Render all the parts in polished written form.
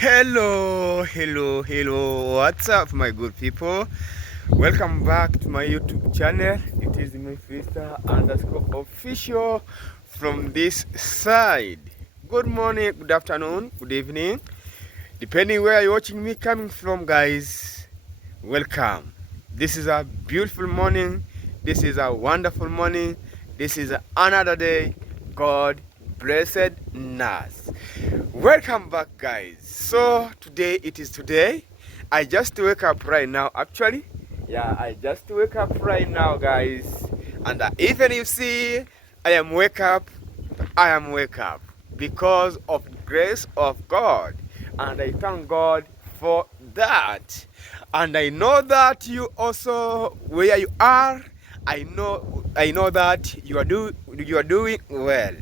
Hello, what's up my good people? Welcome back to my YouTube channel. It is me Freester_official from this side. Good morning, good afternoon, good evening, depending where you're watching me coming from, guys. Welcome. This is a beautiful morning. This is a wonderful morning. This is another day God blessed us. Welcome back, guys. So today I just wake up right now, actually. Yeah, I just wake up right now, guys. And even you see I am wake up because of the grace of God, and I thank God for that. And I know that you also, where you are, I know that you are doing well.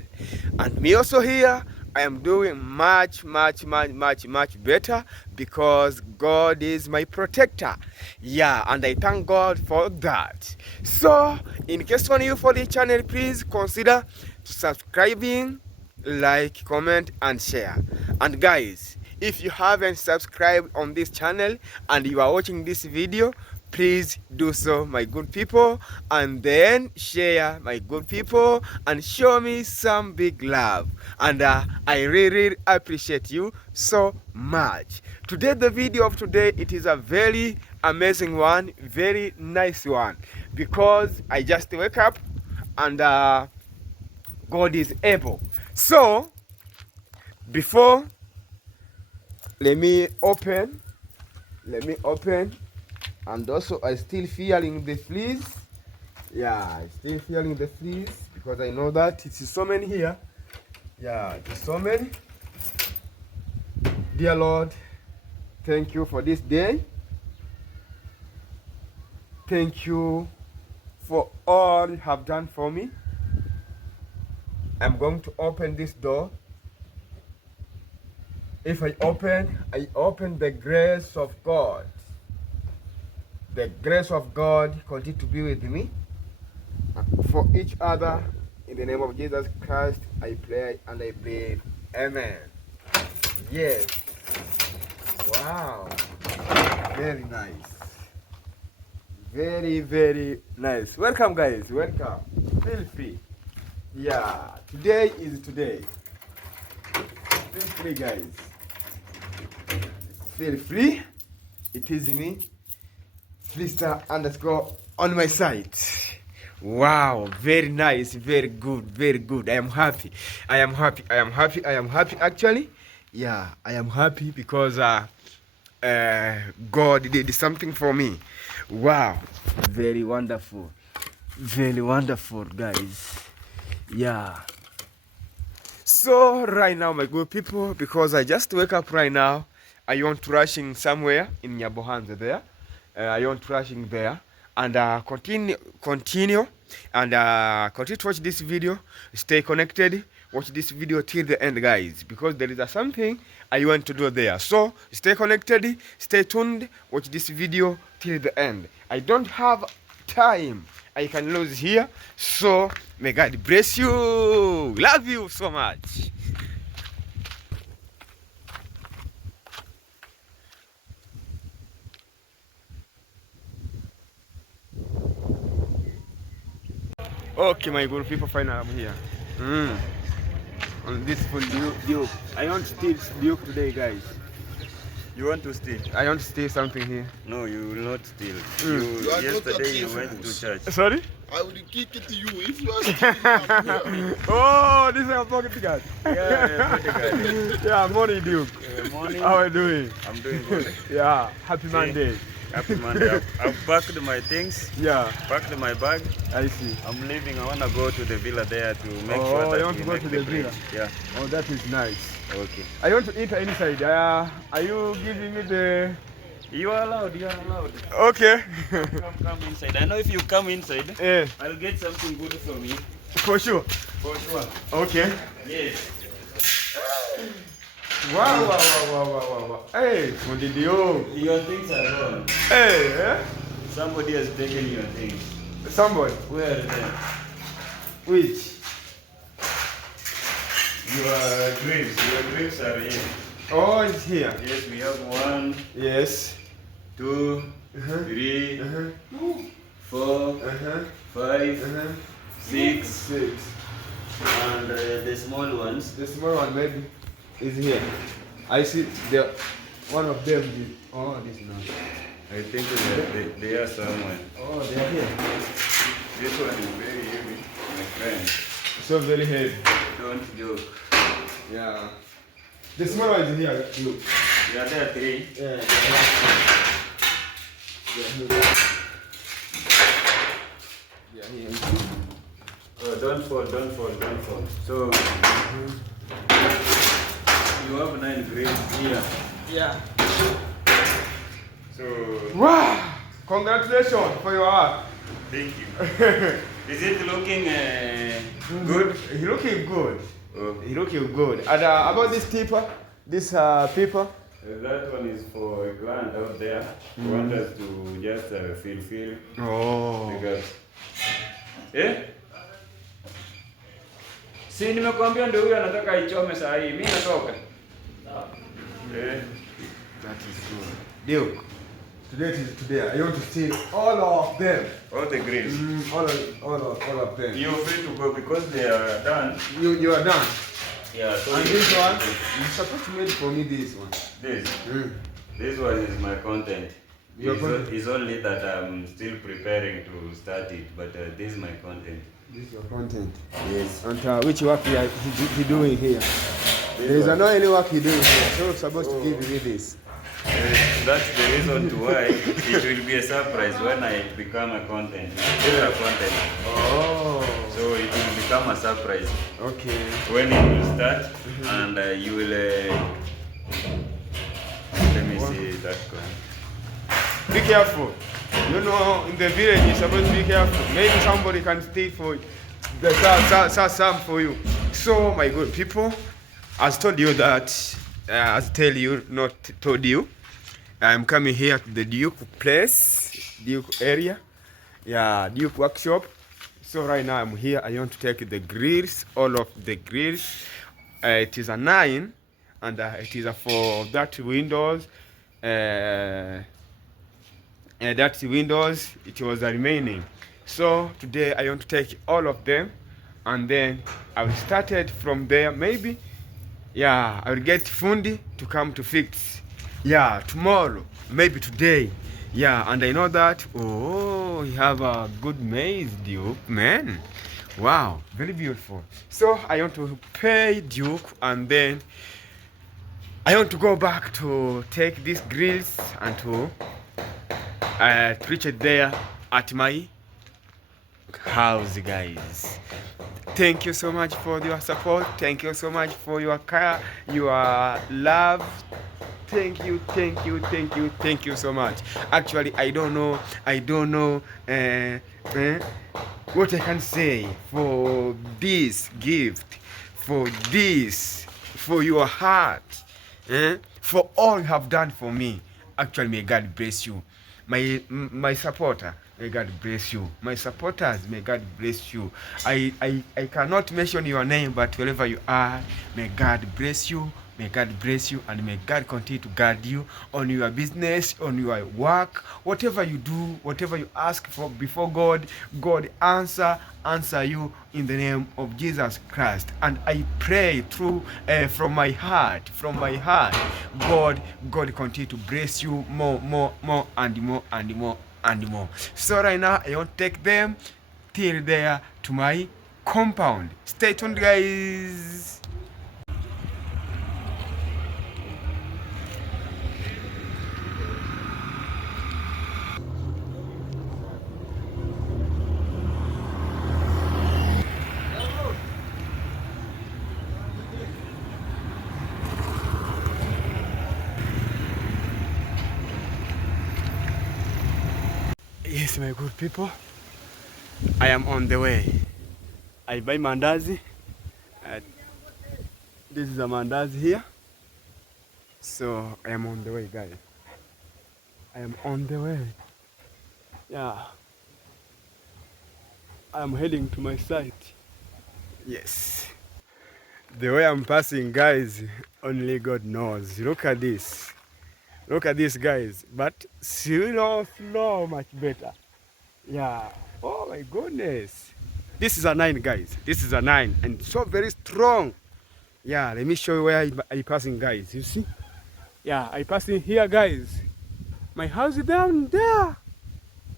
And me also here, I am doing much better because God is my protector. Yeah, and I thank God for that. So in case you're new for the channel, please consider subscribing, like, comment and share. And guys, if you haven't subscribed on this channel and you are watching this video, please do so, my good people, and then share, my good people, and show me some big love. And I really appreciate you so much. Today, the video of today, it is a very amazing one, very nice one, because I just wake up and God is able. So before, let me open, and also I still feeling the fleas. Yeah, I still feeling the fleas because I know that it is so many here. Yeah, it is so many. Dear Lord, thank you for this day. Thank you for all you have done for me. I'm going to open this door. If I open the grace of God. The grace of God continue to be with me, for each other. In the name of Jesus Christ, I pray and I believe. Amen. Yes. Wow. Very nice. Very nice. Welcome, guys. Welcome. Feel free. Yeah. Today is today. Feel free, guys. Feel free. It is me, Freester underscore on my site. Wow, very nice, very good. I am happy actually. Yeah, I am happy because God did something for me. Wow, very wonderful, guys. Yeah. So right now, my good people, because I just wake up right now, I want to rushing somewhere in Nyabohanze there. I want rushing there and continue and continue to watch this video. Stay connected. Watch this video till the end, guys, because there is something I want to do there. So stay connected, stay tuned. Watch this video till the end. I don't have time I can lose here. So may God bless you. Love you so much. Okay, my good people, finally I'm here. On this full Duke. I want to steal Duke today, guys. You want to steal? I want to steal something here. No, you will not steal. Yesterday you went to church. Sorry? I will kick it to you if you are stealing. Oh, this is a pocket guard. Yeah, yeah, morning, Duke. Morning. How are you doing? I'm doing good. Yeah, happy Monday. Happy Monday. I've packed my things. Yeah. Packed my bag. I see. I'm leaving. I want to go to the villa there to make sure Oh, that you want to go to the villa? Yeah. Oh, that is nice. Okay. I want to enter inside. Are you giving me the... You are allowed. You are allowed. Okay. Come inside. I know if you come inside, Yeah. I'll get something good from you. For sure. For sure. Okay. Yes. Wow. Hey, fundi Dio. Your things are gone. Hey, eh? Somebody has taken your things. Somebody. Where are they? Which? Your drinks are here. Oh, it's here. Yes, we have 1. Yes. 2, 3, 4, 5, 6. And the small ones. The small one maybe is here. I see the one of them. Oh, this not. I think they are somewhere. Oh, they are here. This one is very heavy, my friend. So very heavy. Don't joke. Yeah. The small one is here. Look. Yeah, there are 3. Yeah. Yeah, here. Oh, don't fall. So, you have 9 grades here. Yeah. So, Wow! Congratulations for your work. thank you. Is it looking good? He looking good. Oh. He looking good. And about this paper, paper. That one is for a client out there who want us to just fulfill. Oh. Because, si nimekwambia ndio huyo anataka ichome saa hii. Mimi natoka. That is good. Duke, today. I want to see all of them. All the grills. All of them. You're free to go because they are done. You are done. Yeah. So And this one, you're supposed to make for me this one. This one is my content. Content? It's only that I'm still preparing to start it, but this is my content. This is your content. Yes. And which work he doing here? There is no any work he doing here. So I'm supposed to give you this. That's the reason to why it will be a surprise when I become a content. Oh. So it will become a surprise. Okay. When it will start, and you will. Let me see that one. Be careful. You know, in the village, you're supposed to be careful. Maybe somebody can steal for some for you. So, my good people, I told you that. Told you. I'm coming here to the Duke place, Duke area. Yeah, Duke workshop. So right now I'm here. I want to take the grills, all of the grills. It is a 9, and it is for that windows. That windows, it was remaining. So today I want to take all of them, and then I will start it from there. Maybe, yeah, I will get Fundi to come to fix. Yeah, tomorrow, maybe today. Yeah, and I know that. Oh, you have a good maze, Duke, man. Wow, very beautiful. So I want to pay Duke, and then I want to go back to take these grills and to preach it there at my house, guys. Thank you so much for your support. Thank you so much for your care, your love. Thank you so much. Actually, I don't know what I can say for this gift, for your heart, for all you have done for me. Actually, may God bless you. My supporter, may God bless you. My supporters, may God bless you. I cannot mention your name, but wherever you are, may God bless you. May God bless you, and may God continue to guide you on your business, on your work, whatever you do, whatever you ask for before God, God answer you in the name of Jesus Christ. And I pray through from my heart, God continue to bless you more and more. So right now I want to take them till there to my compound. Stay tuned, guys. Yes, my good people, I am on the way. I buy mandazi. This is a mandazi here. So I am on the way, guys. I am on the way. Yeah. I am heading to my site. Yes. The way I'm passing, guys, Only God knows. Look at this. Look at this, guys. But slow, much better. Yeah. Oh my goodness. This is a 9, guys. This is a 9 and so very strong. Yeah, let me show you where I passing, guys. You see? Yeah, I passing here, guys. My house is down there.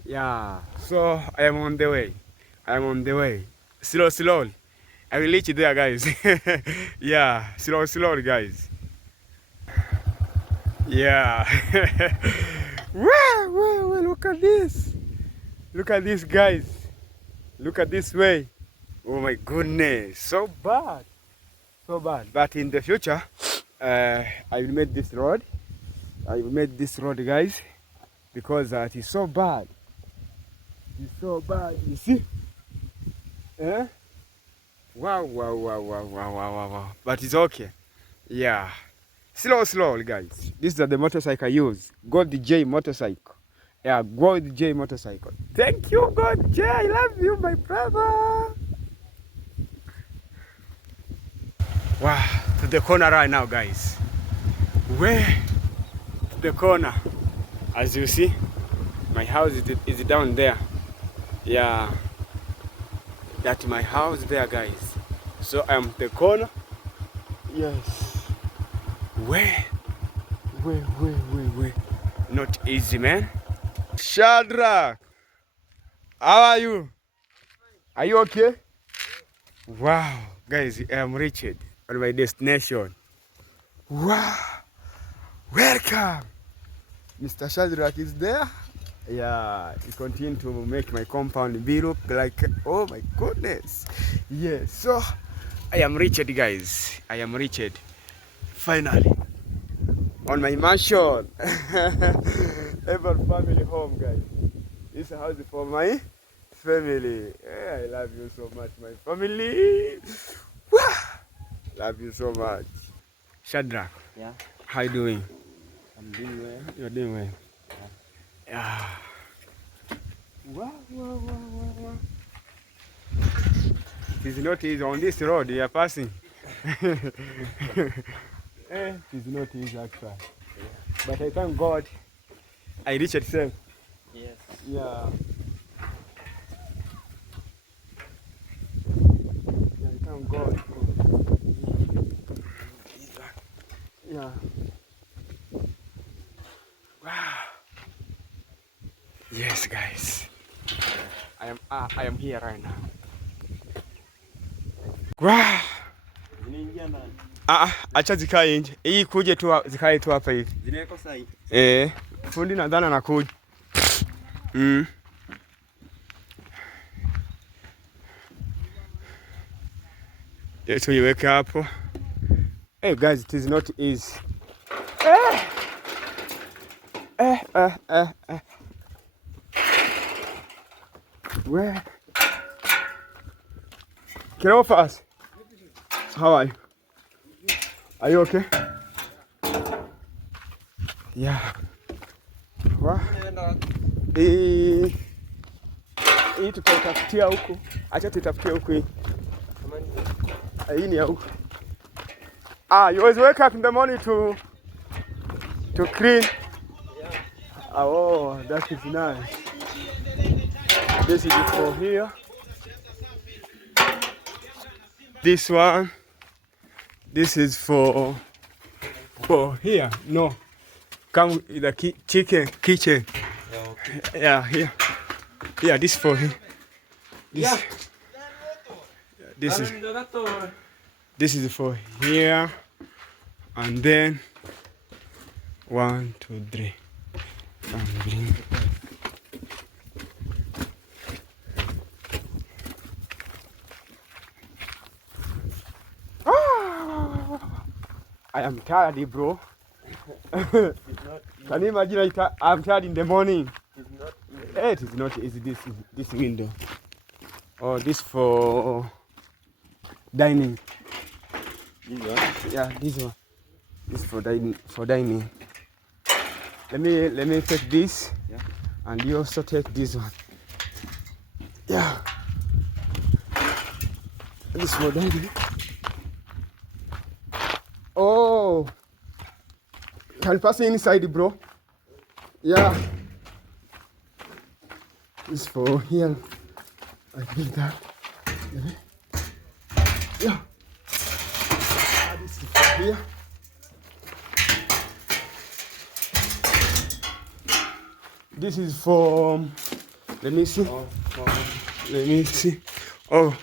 Yeah. So I am on the way. I am on the way. Slowly. I will reach there, guys. Yeah, slowly, guys. Yeah. Well, look at this. Look at this, guys. Look at this way. Oh my goodness, so bad. So bad. But in the future, I will make this road. I will make this road, guys, because it is so bad. It's so bad. You see? Eh? Wow. But it's okay. Yeah. Slow, guys. This is the motorcycle I use. Gold J motorcycle. Yeah, Gold J motorcycle. Thank you, Gold J. I love you, my brother. Wow, to the corner right now, guys. Where? To the corner. As you see, my house is down there. Yeah. That's my house there, guys. So I'm the corner. Yes. Where? Not easy, man. Shadrach, how are you? Are you okay? Wow, guys, I am reached on my destination. Wow, welcome. Mr. Shadrach is there. Yeah, he continue to make my compound be look like, oh my goodness. Yes, so I am reached, guys. I am reached. Finally, on my mansion. Ever family home, guys. This house is for my family. I love you so much, my family. Love you so much. Shadrach. Yeah. How you doing? I'm doing well. You're doing well. Yeah. Wow. It is not easy on this road you are passing. It is not easy actually. But I thank God I reached it safe. Yes. Yeah. I thank God. Yeah. Wow. Yes, guys. I am here right now. Wow. Acha zikae nje. Hii kuje tu zikae tu hapa hivi. Zinaweka sahi. Fundi nadhani anakuja. Yetu iweke hapo. Hey guys, it is not easy. Where? Cleophas, how are you? Are you okay? Yeah. Wow. Hii tutaitafutia huku. Acha tutafutie huku hii. Hii ni ya huku. You always wake up in the morning to clean. Oh, that is nice. This is for here. This one. This is for here. No. Come with the kitchen. Yeah, okay. Yeah, here. Yeah, this for here. This, Yeah. This is for here. And then 1, 2, 3. I am tired, bro. Can you imagine? I'm tired in the morning. It is not easy. This window. Oh, this for dining. This one? Yeah, this one. This for dining. Let me take this. Yeah. And you also take this one. Yeah. This for dining. Oh. Can pass inside, bro. Yeah. It's for here. I build that. Yeah. This is for here. This is for, let me see. Let me see. Oh,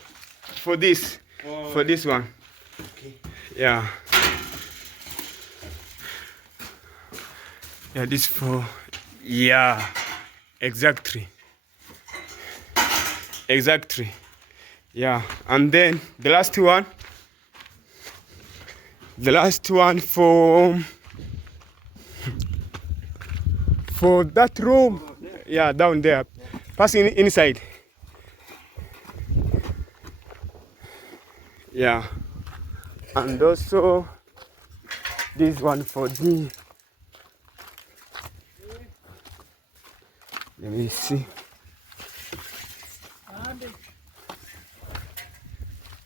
for this. For this one. Okay. Yeah. Yeah, this for, yeah, exactly. Exactly. Yeah, and then the last one for that room. Yeah, down there. Passing inside. Yeah. And also this one for the, let me see.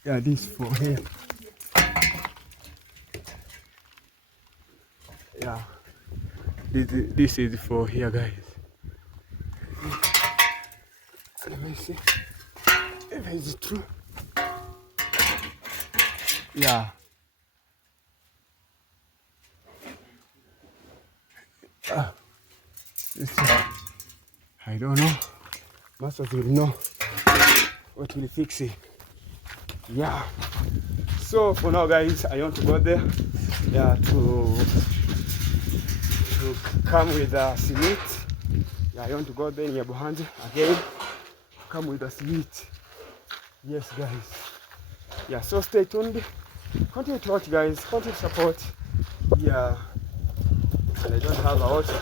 Yeah, this for here. Yeah. This is for here, guys. Let me see if it's true. Yeah. I don't know. Masters will know what will fix it. Yeah. So for now, guys, I want to go there. Yeah, to come with a cement. Yeah, I want to go there in Nyabuhanzi again. Come with a cement. Yes, guys. Yeah, so stay tuned. Continue to watch, guys. Continue to support. Yeah. And I don't have a water.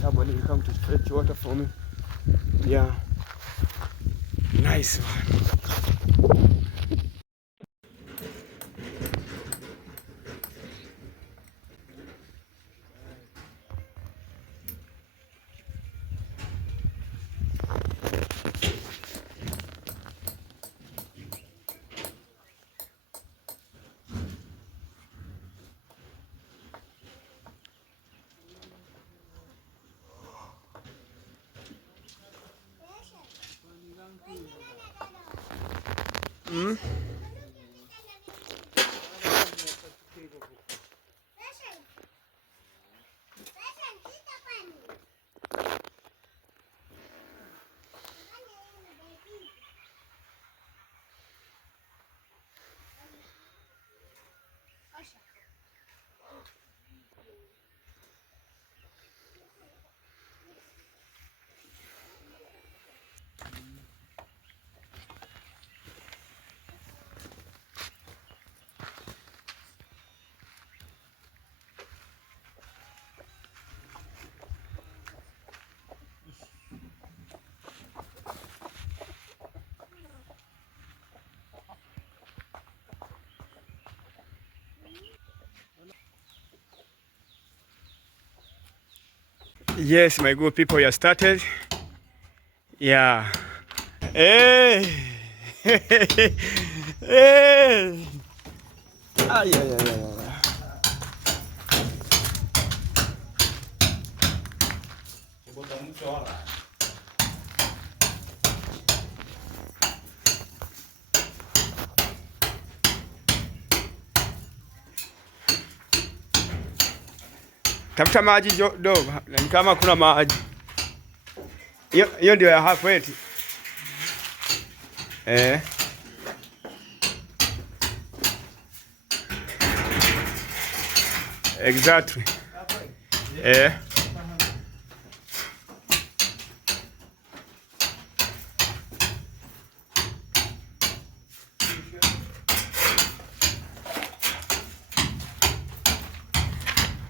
Somebody will come to fetch water for me. Yeah. Nice one. Yes, my good people, you started. Yeah. Hey. Hey. Ah, yeah. Tafuta maji dogo, ni kama kuna maji. Hiyo ndio ya half weight. Exactly.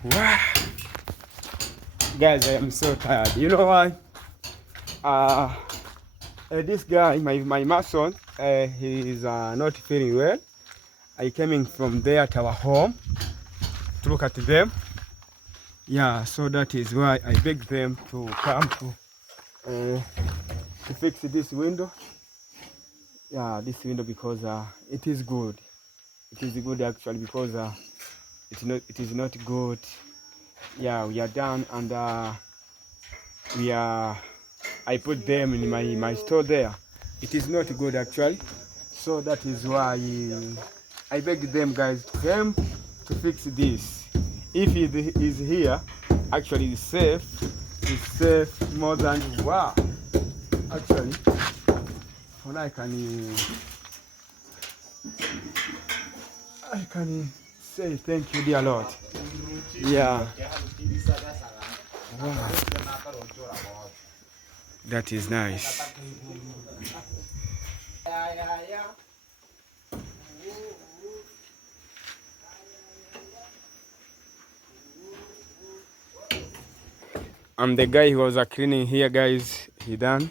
Wow. Guys, I am so tired. You know why? This guy, my mason, he is not feeling well. I came in from there to our home to look at them. Yeah, so that is why I begged them to come to fix this window. Yeah, this window, because it is good. It is good actually, because it is not good Yeah, we are done, and I put them in my store there. It is not good actually, so that is why I beg them guys to come to fix this. If it is here, actually it's safe. It's safe more than wow. Actually, when I can say thank you, dear Lord. Yeah. Wow. That is nice. I'm the guy who was cleaning here, guys. He done.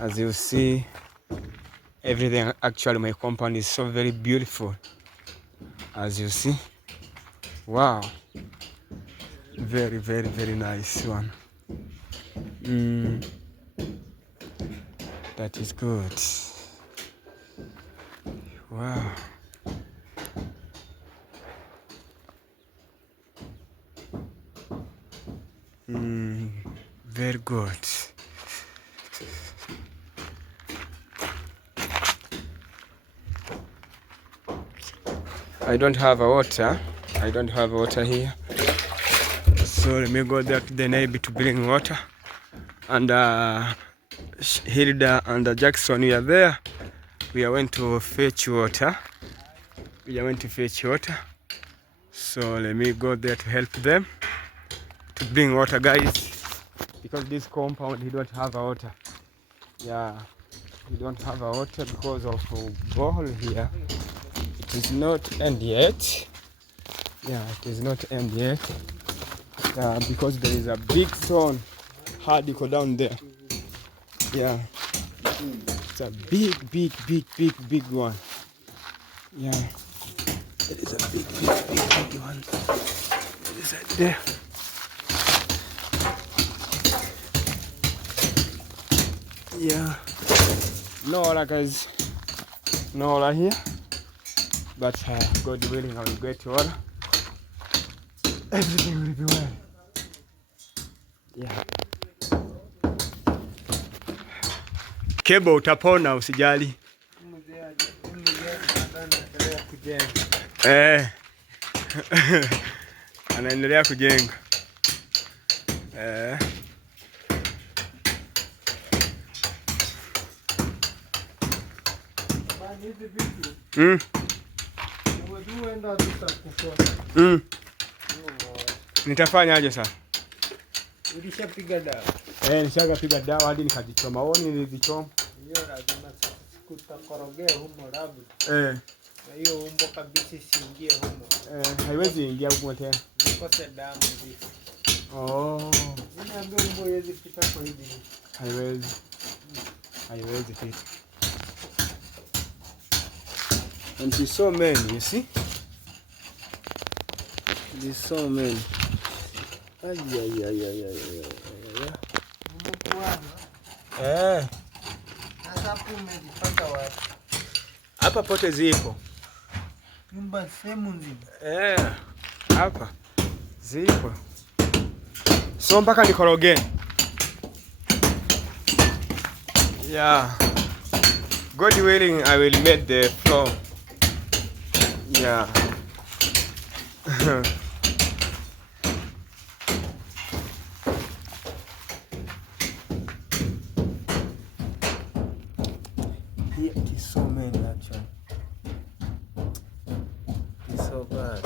As you see, everything actually my compound is so very beautiful. As you see, wow, very, very, very nice one. That is good. Wow. Very good. I don't have a water. I don't have water here. So let me go there to the neighbor to bring water. And Hilda and Jackson, we are there. We are going to fetch water. So let me go there to help them to bring water, guys. Because this compound, he don't have a water. Yeah, we don't have a water because of a ball here. It is not end yet. Yeah, it is not end yet. Because there is a big stone hardcore down there. Yeah, it's a big one. Yeah, it is a big one. It is right there. Yeah, no water, guys. No water here. But God willing, I will get water. Everything will be well. Yeah. Kebo utapona, usijali. Anaendelea kujenga. Nitafanya aje sasa? Ulishapiga dawa? Nishapiga dawa hadi nikajichoma. Oni nilijichoma. Hiyo lazima kutakorogea humo labda. Na hiyo umbo kabisa isiingie humo. Haiwezi ingia humo tena. Nikose damu hivi. Oh. Ninaambia umbo haiwezi pita kwa hivi. Haiwezi pita. And there's so many, you see? There's so many. Ay. Sasa hapo umezipata wapi? Hapa pote zipo. Nyumba sehemu nzima. Hapa zipo. So mpaka nikoroge. Yeah. God willing, I will make the floor. Yeah. Here it is so many actually. It's so bad.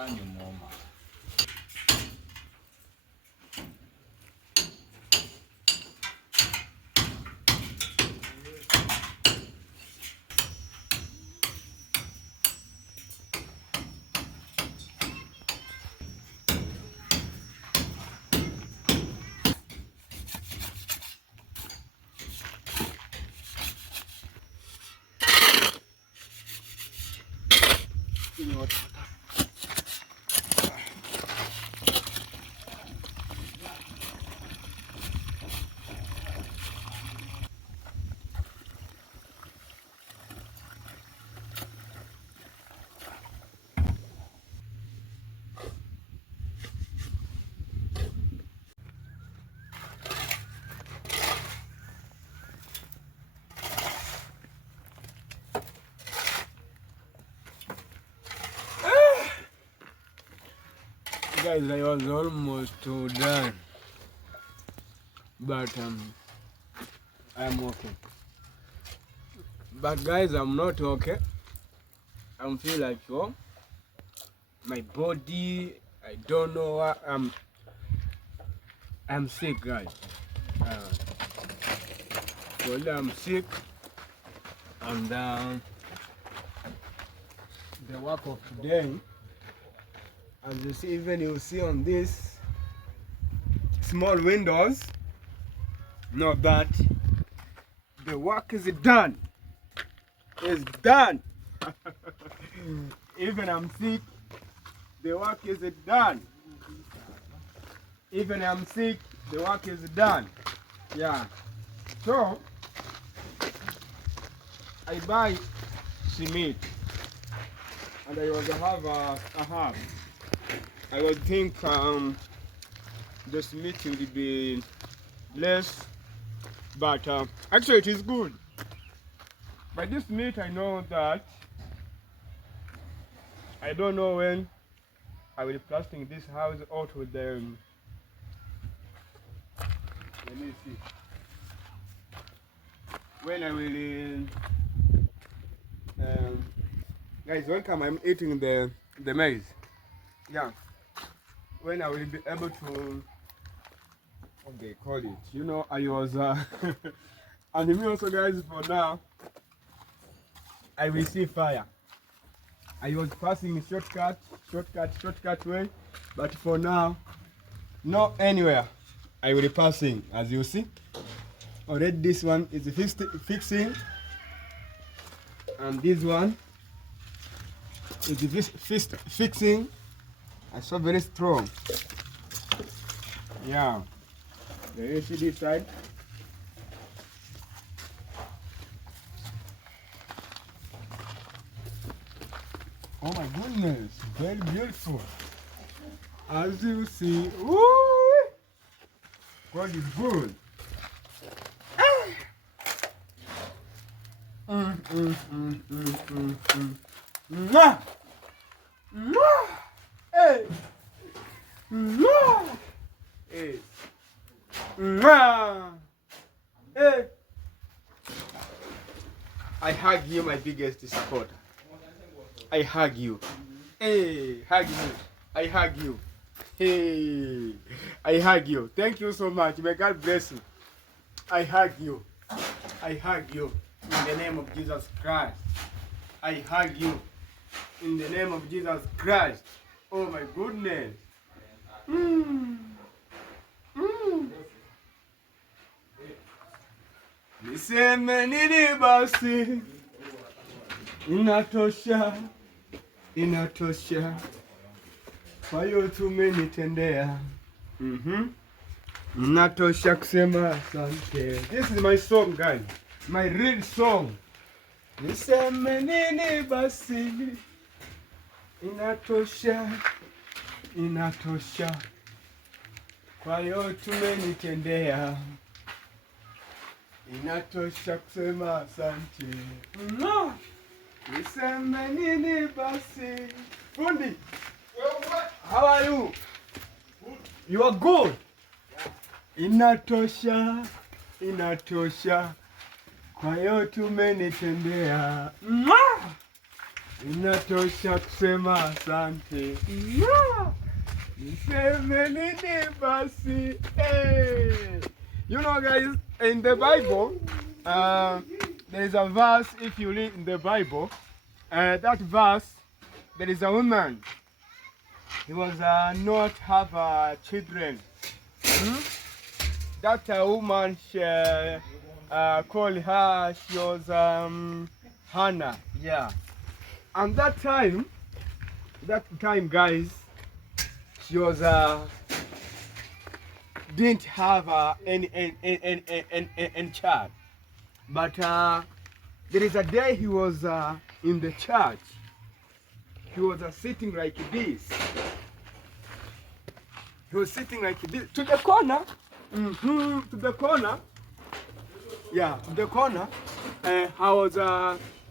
kanyu moma. Guys, I was almost done, but I'm okay. But guys, I'm not okay. I'm feel like my body. I don't know what I'm sick, guys. Well, I'm sick, and the work of today. As you see, even you see on this small windows, know that the work is done. It's done. Even I'm sick, the work is done. Even I'm sick, the work is done. Yeah. So I buy cement, and I was have a half. I would think the meat will be less, but actually it is good. By this meat, I know that I don't know when I will plastering this house out with the. Let me see. When I will, guys, welcome. I'm eating the maize. Yeah. When I will be able to, what they call it, you know, I was, and me also, guys, for now, I will see fire. I was passing shortcut way, but for now, not anywhere. I will be passing, as you see. Already this one is fixing, and this one is fixing. I saw very strong. Yeah. Can you see this side? Oh my goodness, very beautiful. As you see, woo, God is good. Mwah! Mwah! Hey! Mwah! Hey! Mwah! Hey! I hug you, my biggest supporter. I hug you. Hey, hug me. I hug you. Hey, I hug you. Thank you so much. May God bless you. I hug you. I hug you in the name of Jesus Christ. I hug you in the name of Jesus Christ. Oh my goodness. Niseme nini basi? Inatosha. Inatosha. Kwa hiyo tumenitendea. Inatosha kusema asante. This is my song, guys. My real song. Niseme nini basi? Inatosha. Inatosha. Kwa hiyo tumenitendea. Inatosha kusema asante. Niseme nini basi? Fundi, how are you? You are good. Inatosha, inatosha. Kwa hiyo tumenitendea. inatosha kusema asante. Yeah. Niseme nini basi? Hey. You know, guys, in the Bible, there is a verse, if you read in the Bible, that verse, there is a woman. He was not have children. That woman, she, called her, she was Hannah. Yeah. And that time, guys, she was didn't have any child. But there is a day he was in the church. He was sitting like this. He was sitting like this to the corner. To the corner. Yeah, to the corner. I was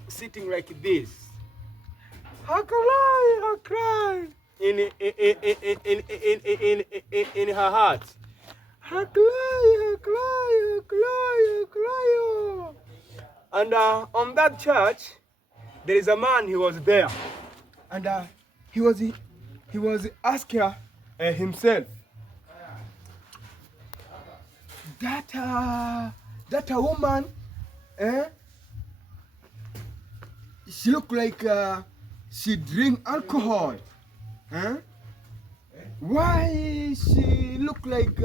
sitting like this. I cry. In her heart. I cry. And on that church, there is a man. He was there, and he was asking himself that a woman, she look like she drink alcohol. Why she look like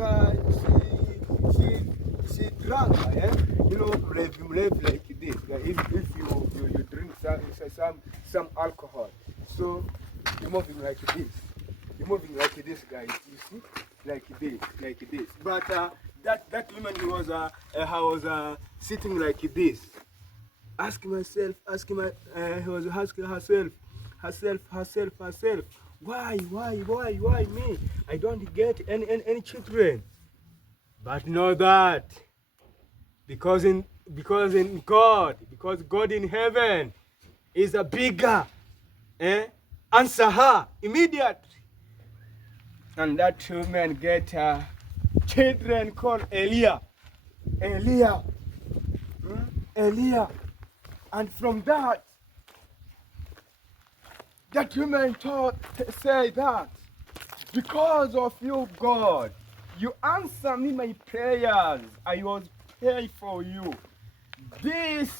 she drunk? You know, live like this. If you drink some alcohol, so you're moving like this. You're moving like this, guys. You see, like this. But that woman, he was sitting like this, asking he was asking herself. Why me? I don't get any children. But know that because God in heaven is a bigger, answer her immediately. And that woman get children called Elia. And from that woman say that because of you, God, you answer me my prayers. I was praying for you. These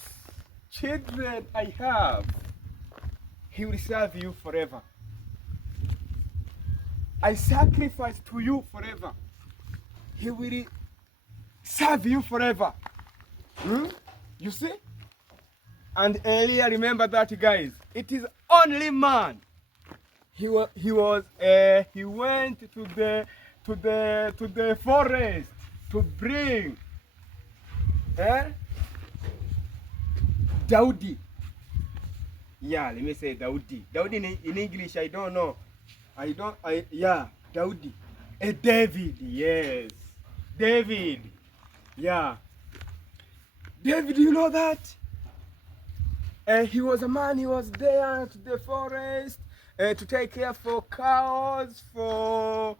children I have, he will serve you forever. I sacrifice to you forever. He will serve you forever. You see? And Elia, remember that, guys. It is only man. He went to the forest to bring Daudi. Yeah, let me say Daudi. Daudi in English, I don't know. Daudi. David, yes. David. Yeah. David, you know that? He was a man, he was there to the forest to take care for cows, for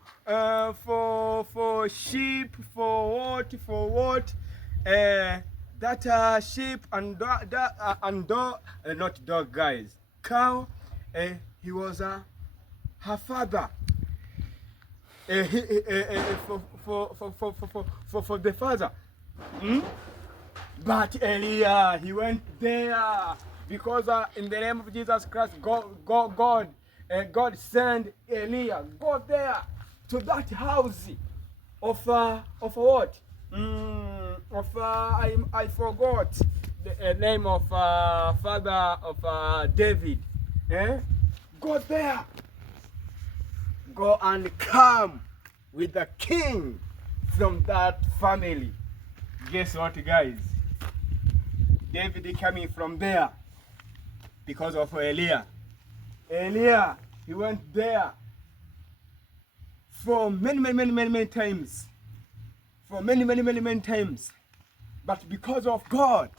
sheep, for what? That sheep and not dog, guys. Cow. He was her father. For the father. But Elia, he went there because in the name of Jesus Christ, God sent Elia. Go there to that house of what? I forgot the name of father of David. Go there. Go and come with the king from that family. Guess what, guys? David coming from there because of Elia. Elia, he went there for many times. For many times. But because of God,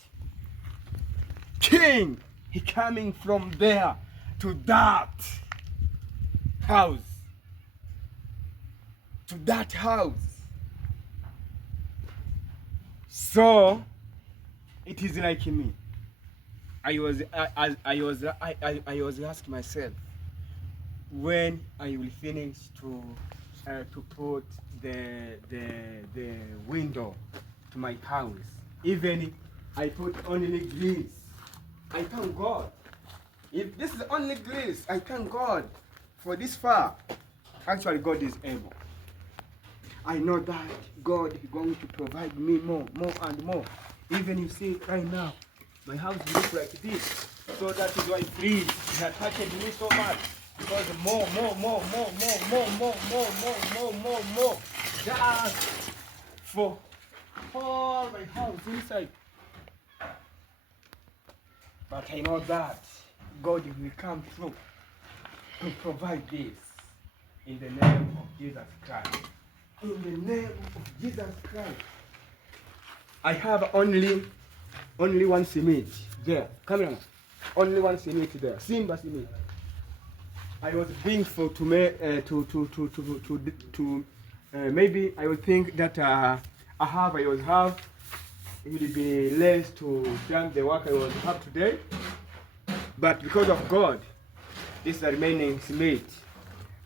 king, he coming from there to that house. To that house. So, it is like me. I was asking myself when I will finish to put the window to my house. Even I put only glass. I thank God. If this is only glass, I thank God for this far. Actually, God is able. I know that God is going to provide me more and more. Even you see right now, my house looks like this. So that is why please, it has touched me so much. Because more. Just for all my house inside. But I know that God will come through to provide this in the name of Jesus Christ. In the name of Jesus Christ. I have only one cement there. Camera. Only one cement there. Simba cement. I was being for maybe I would think that I will have it will be less to done the work I was have today. But because of God, this is the remaining cement.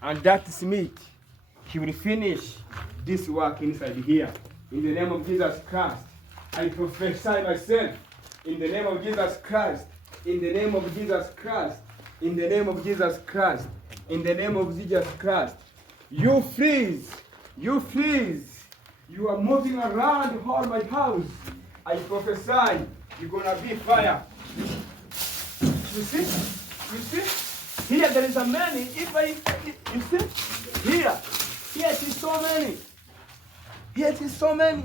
And that cement, He will finish this work inside here. In the name of Jesus Christ, I prophesy myself. In the name of Jesus Christ. In the name of Jesus Christ. In the name of Jesus Christ. In the name of Jesus Christ. You freeze. You freeze. You are moving around all my house. I prophesy you're gonna be fire. You see? You see? Here there is a many. You see? Here it is so many. Here it is so many.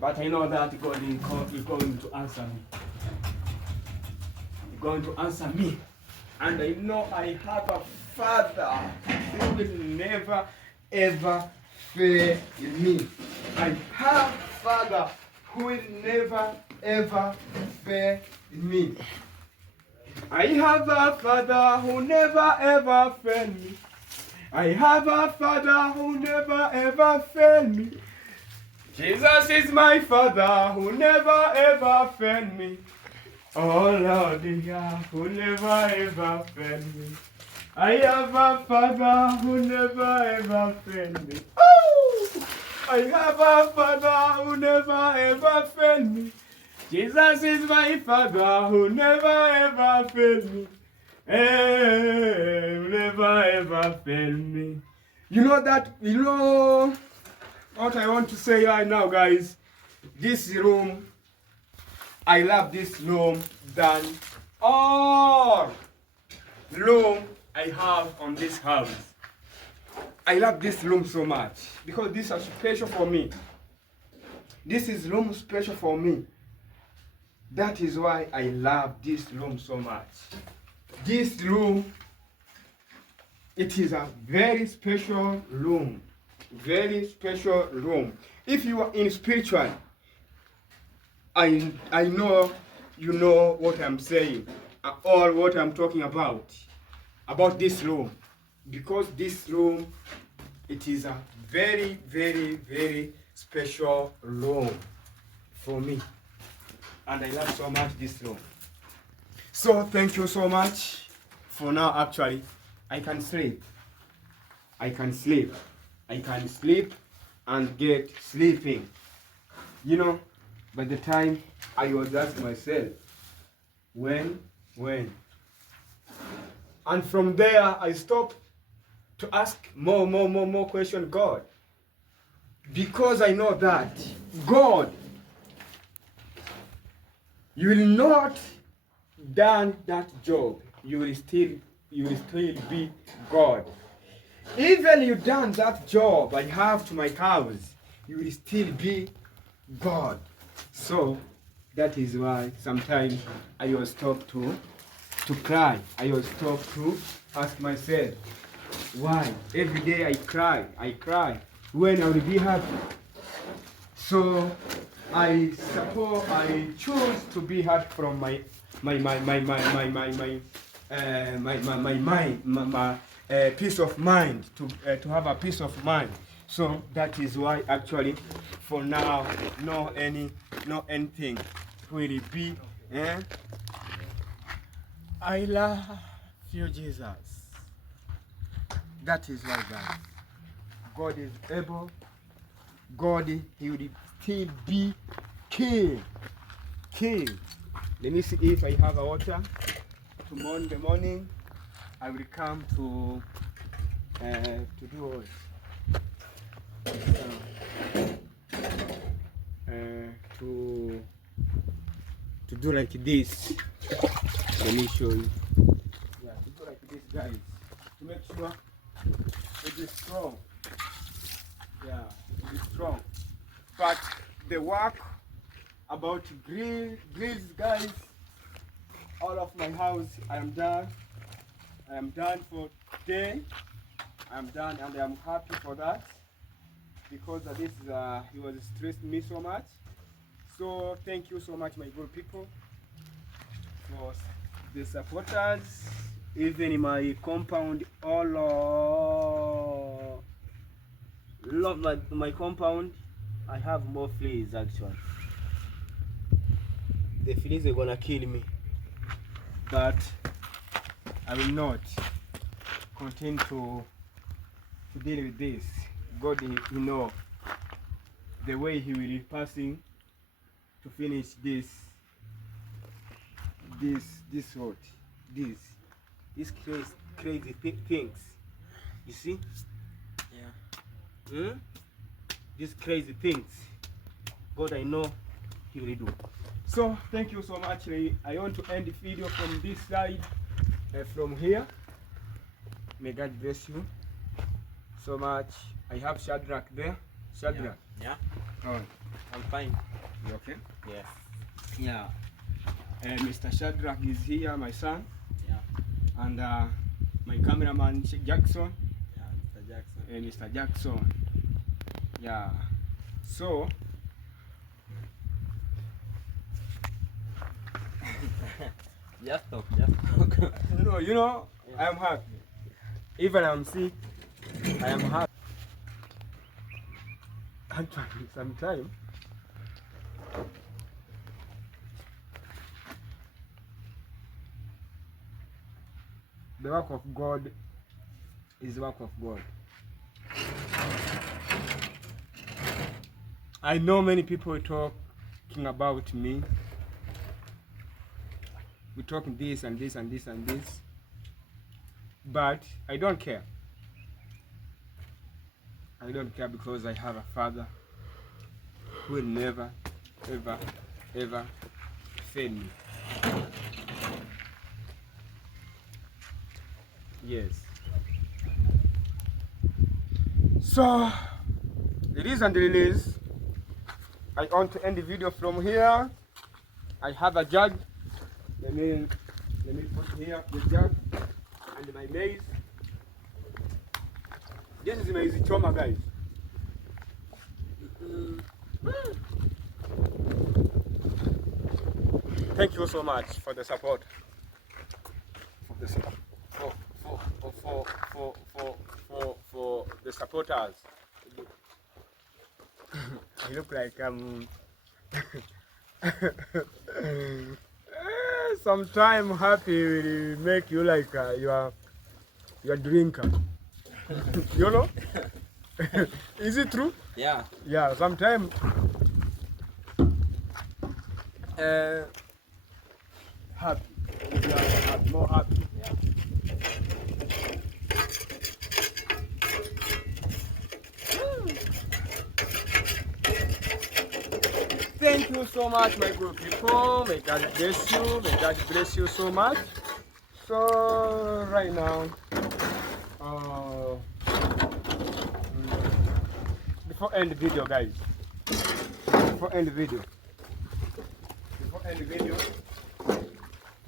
But I know that God is going to answer me. He's going to answer me. And I know I have a Father who will never ever fail me. I have a Father who will never ever fail me. I have a Father who never ever fail me. I have a Father who never ever fail me. Jesus is my Father who never ever fail me. Oh Lord, yeah, who never ever fail me. I have a Father who never ever fail me. Oh, I have a Father who never ever fail me. Jesus is my Father who never ever fail me. Hey, never ever fail me. You know what I want to say right now, guys. This room, I love this room than all room I have on this house. I love this room so much because this is special for me. This is room special for me. That is why I love this room so much. This room, it is a very special room. Very special room. If you are in spiritual, I know you know what I'm saying or what I'm talking about this room, because this room, it is a very, very, very special room for me, and I love so much this room. So thank you so much. For now, actually, I can sleep. I can sleep. I can sleep and get sleeping. You know, by the time I was asking myself, when? And from there, I stopped to ask more question God. Because I know that God, you will not done that job. You will still be God. Even you done that job I have to my house, you will still be God. So that is why sometimes I will stop to cry. I will stop to ask myself, why every day I cry when I will be happy. So I suppose I choose to be happy from my peace of mind, to have a peace of mind. So that is why actually for now no anything will be Eh? I love you, Jesus. That is like that. God is able. God, He will still be King. King. Let me see if I have a water. Tomorrow in the morning, I will come to do what? To do like this. Let me show you. Yeah, to do like this, guys. To make sure it is strong. Yeah, it is strong. But the work about grills, guys, all of my house, I am done. I am done for today. I am done, and I am happy for that, because this he was stressed me so much. So thank you so much, my good people, for the supporters. Even in my compound, all love my compound. I have more fleas actually. The fleas are gonna kill me, but I will not continue to deal with this. God, He know the way He will be passing to finish this road, these crazy things. You see? Yeah. These crazy things. God, I know He will do. So thank you so much. I want to end the video from this side, from here. May God bless you so much. I have Shadrach there. Shadrach. Yeah. Oh, I'm fine. you okay? Yes. Yeah. Mr. Shadrach is here, my son. Yeah. And my cameraman Jackson. Yeah, Mr. Jackson. Mr. Jackson. Yeah. So Just talk. no, you know, I am happy. Even I'm sick, I am happy. Actually, sometimes the work of God is the work of God. I know many people talking about me. We talk this and this and this and this, but I don't care. I don't care, because I have a Father who will never, ever, ever fail me. Yes. So, ladies and ladies, I want to end the video from here. I have a jug. Let me put here the jug and my maize. This is maize choma, guys. Thank you so much for the support. For the supporters. I look like sometime happy will make you like you are drinker. You know? Is it true? Yeah. Yeah, sometimes happy. You are more happy. Yeah. Thank you so much, my good people. May God bless you. May God bless you so much. So right now, before end the video, guys. Before end the video,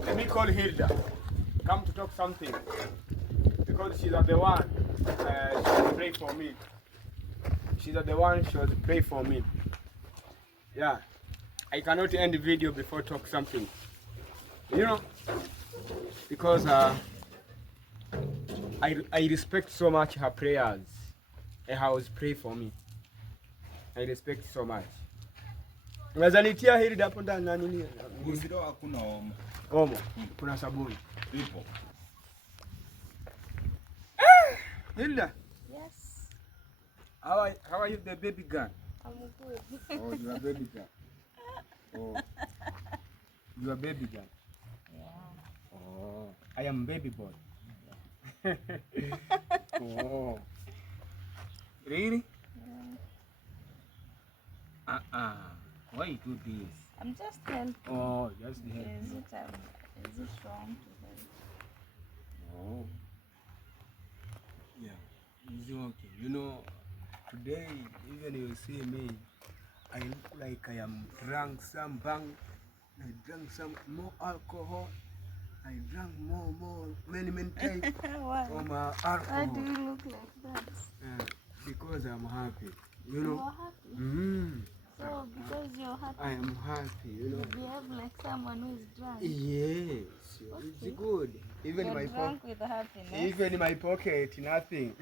let me call Hilda. Come to talk something, because she's the one. She will pray for me. She's the one. She will pray for me. Yeah, I cannot end the video before talk something, you know, because I respect so much her prayers and how she pray for me. I respect so much, Unaweza nitia hili hapo ndani na nini? Usiro hakuna omo. Omo. Kuna sabuni. Ipo. Hilda, Yes, how are you the baby girl? I'm good. Oh, you are baby girl. Oh. You are baby girl. Yeah. Oh. I am baby boy. Oh. Really? Yeah. Why you do this? I'm just helping. Oh, just the head. Is it wrong to help? Oh. Yeah. It's okay. You know, today, even you see me, I look like I am drunk some bang. I drank some more alcohol. I drank many times Why? from Why alcohol. do you look like that? Because I'm happy. You You're know? happy. Mm, So because you're happy, I am happy, you know? you behave like someone who is drunk. Yes, it's Okay. good. Even You're my drunk with happiness. even in my pocket, nothing.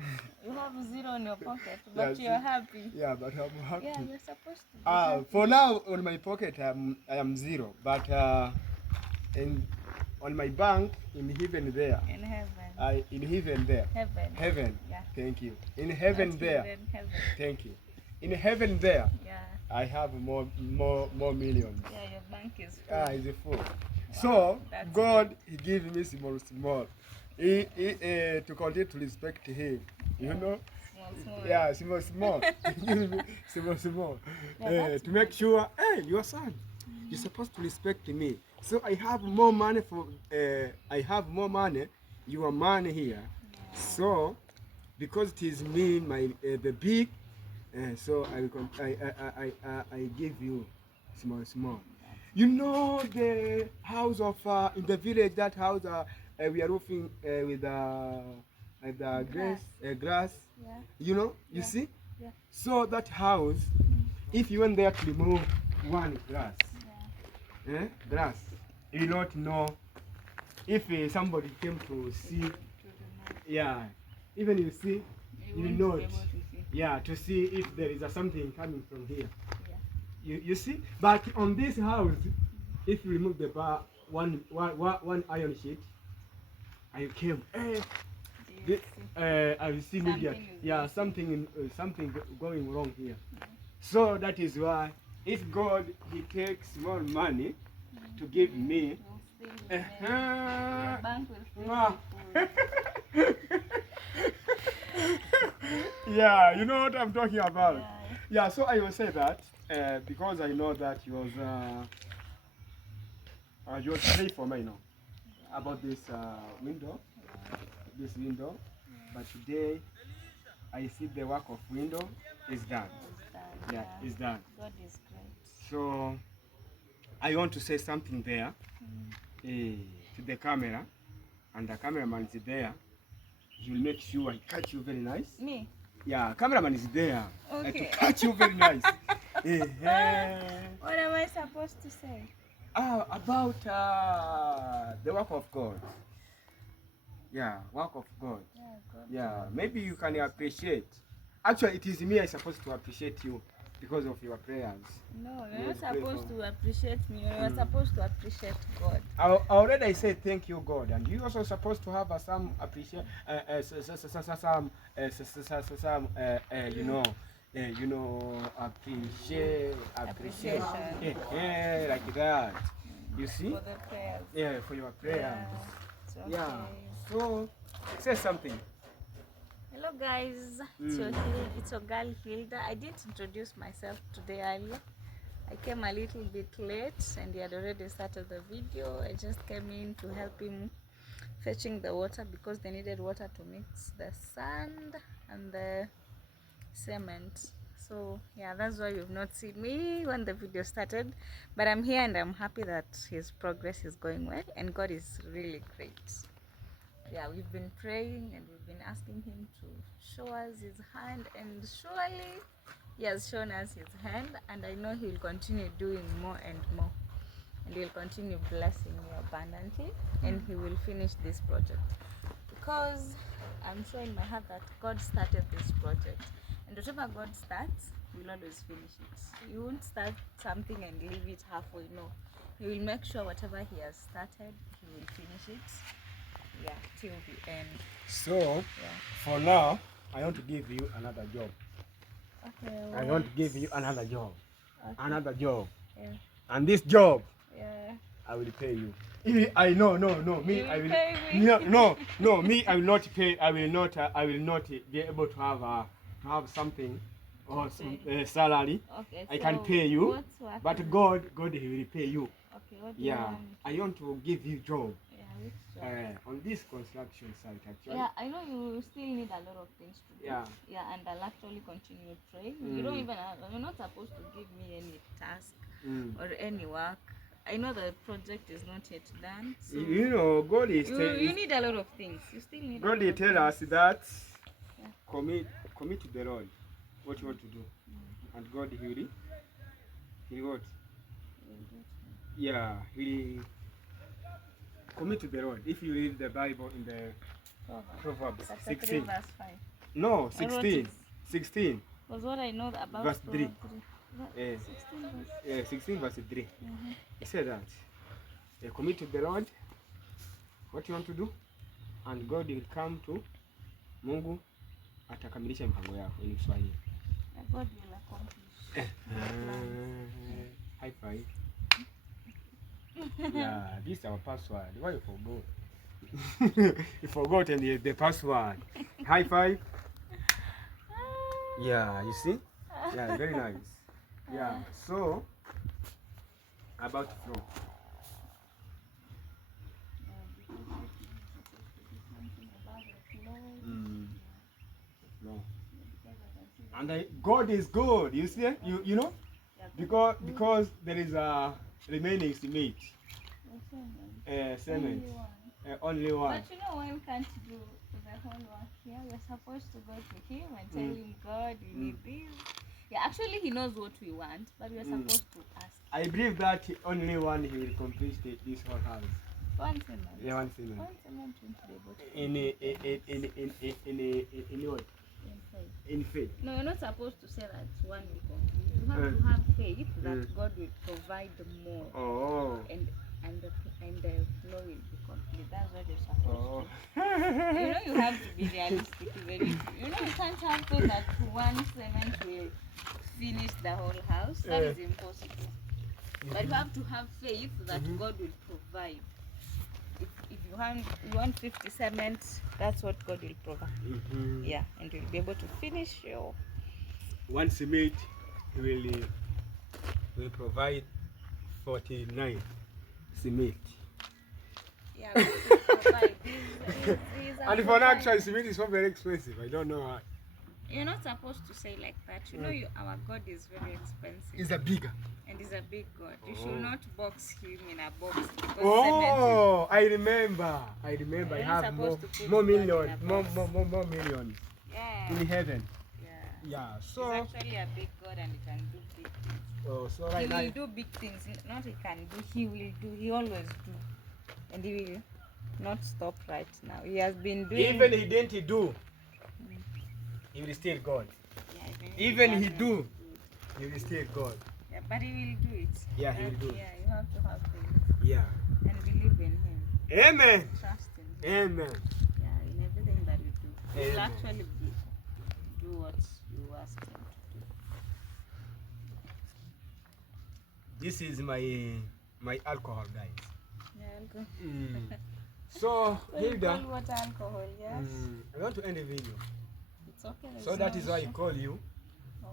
You have zero in your pocket, but Yes. you're happy. Yeah, but I'm happy. Yeah, you're supposed to be happy. For now, on my pocket, I am zero. But on my bank, in heaven there. In heaven. In heaven there. Heaven. Heaven. Yeah. Thank you. In heaven Not there. hidden, heaven. Thank you. In heaven there, Yeah. I have more millions. Yeah, your bank is full. It's a fool. So that's God, He gave me small. He to continue to respect Him. You know. Small. Yeah, small. He gives me small. Yeah, that's To make sure, hey, your son, you're supposed to respect me. So I have more money your money here. So because it is me, the big, so I give you small. You know the house of in the village, that house we are roofing with the grass. Yeah. You know, you Yeah. see. Yeah. So that house, if you went there to remove one grass, grass, you will not know if somebody came to see. Yeah, even you see, you won't know be it. able to see. Yeah, to see if there is something coming from here. Yeah. You see, but on this house, if you remove the bar, one iron sheet, I came. Do you see? I will see Something media. is Yeah, missing. something going wrong here. So that is why, if God He takes more money to give me, You'll still remain. Your bank will still Mwah. be full. yeah, you know what I'm talking about. Yeah. Yeah, so I will say that because I know that you was pray for me, you know, about this window, But today I see the work of window is done. It's done. Yeah, it's done. God is great. So I want to say something there to the camera, and the cameraman is there. He will make sure I catch you very nice. Me? Yeah, cameraman is there to Okay. catch you very nice. What am I supposed to say? About the work of God. Yeah, work of God. Yeah, God. Yeah, maybe you can appreciate. Actually, it is me I supposed to appreciate you because of your prayers. No, You you're not was grateful. supposed to appreciate me. You're supposed to appreciate God. Already I said thank you, God, and you also supposed to have some appreciate, appreciation, like that. You see? For the prayers. Yeah, for your prayers. Yeah. It's okay. Yeah. So say something. Hello guys, it's your girl Hilda. I didn't introduce myself today earlier. I came a little bit late and he had already started the video. I just came in to help him fetching the water because they needed water to mix the sand and the cement. So yeah, that's why you've not seen me when the video started, but I'm here and I'm happy that his progress is going well and God is really great. Yeah, we've been praying and we've been asking him to show us his hand, and surely he has shown us his hand, and I know he will continue doing more and more, and he will continue blessing you abundantly, and he will finish this project because I'm sure in my heart that God started this project, And whatever God starts, He will always finish it. He won't start something and leave it halfway. No, He will make sure whatever He has started, He will finish it. Yeah, till the end. So, Yeah. for now, I want to give you another job. Okay. I want to give you another job. Okay. Another job. Yeah. And this job, Yeah. I will pay you. No, me, You I will will. pay me? No, me, I will not pay. I will not be able to have something or some salary. Okay. I So can pay you, what's what? but God, He will pay you. Okay. What do you Yeah, want? I want to give you job Yeah. Which job? on this construction site actually. Yeah, I know you still need a lot of things to do. Yeah. Yeah, and I'll actually continue praying. You don't even have, you're not supposed to give me any task or any work. I know the project is not yet done. So You know, God is you need a lot of things. You still need a God lot will of tell things. us that Yeah. commit to the Lord what you want to do, and God He what? Yeah, He commit to the Lord. If you read the Bible in the Proverbs Chapter 3 16, verse 5. no I wrote 16, it. 16, Was what I know about Verse 3. Proverbs 3. eh, 16 verse. 16 verse 3. He said that commit to the Lord what you want to do, and God will come to. Mungu atakamilisha mipango yako in Kiswahili. And God will accomplish. High five. Yeah, this is our password. Why you forgot? You forgot the password. High five. Yeah, you see? Yeah, very nice. Yeah, so about flow. Flow. And God is good. You see? You know? Because there is a remaining cement. Cement. Only one. But you know, one can't do the whole work here. We're supposed to go to Him and tell Him, God, we need this. Yeah, actually, He knows what we want, but we're supposed to ask. I believe that only one He will complete this whole house. One cement. Yeah, one cement. One cement won't be able to In what? in faith. In faith. No, you're not supposed to say that one will complete. You have to have faith that God will provide more, Oh. and the flow will be complete. That's what you're supposed to. You know, you have to be realistic. You know, you can't have faith that one cement will finish the whole house. That is impossible. But you have to have faith that God will provide. If you want 50 cement, that's what God will provide. Yeah, and you'll be able to finish your. One cement will provide 49 cement. Yeah, God will provide. These are And for an actual cement is not very expensive. I don't know why. You're not supposed to say like that. You know, our God is very expensive. It's a bigger. And he's a big God. You should not box him in a box. Because Oh, I remember. I You're have supposed to put more God in a million, box. more million yeah. in heaven. Yeah. Yeah. He's So, actually a big God and he can do big things. so He right now, will do big things. Not he can do, he will do. He always do. And he will not stop right now. He has been doing. even he didn't do, he will still God. Yeah, Even he doesn't do, he will still God. Yeah, but he will do it. Yeah, he will do it. Yeah, you have to have faith Yeah. and believe in him. Amen. Trust in him. Amen. Yeah, in everything that you do. He will Amen. actually do what you ask him to do. This is my alcohol, guys. Yeah, alcohol. So, Hilda, Cold water, alcohol, yes. I want to end the video. It's okay. there's So no that is why I issue. call you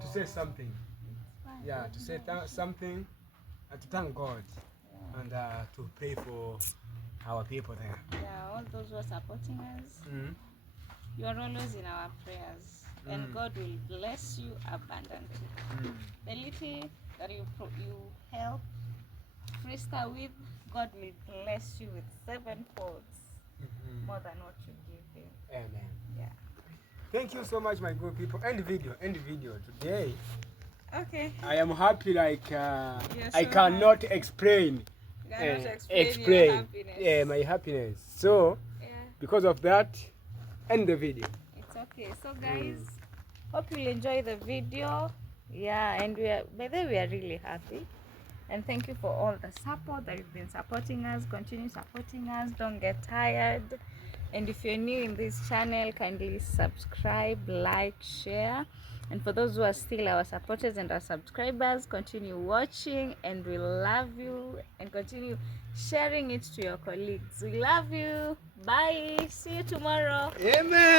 to say Oh, something. fine. Yeah, to say something, to thank God, and to pray for our people there. Yeah, all those who are supporting us, you are always in our prayers, and God will bless you abundantly. The little that you help Krista with, God will bless you with 7 folds more than what you give him. Amen. Yeah. Thank you so much, my good people. End video. Today, Okay. I am happy like You're I so cannot explain. You cannot explain your happiness. My happiness. So, Yeah. because of that, end the video. It's okay. So guys, Hope you'll enjoy the video. Yeah, and we are really happy. And thank you for all the support that you've been supporting us. Continue supporting us. Don't get tired. And if you're new in this channel, kindly subscribe, like, share. And for those who are still our supporters and our subscribers, continue watching, and we love you, and continue sharing it to your colleagues. We love you. Bye. See you tomorrow. Amen.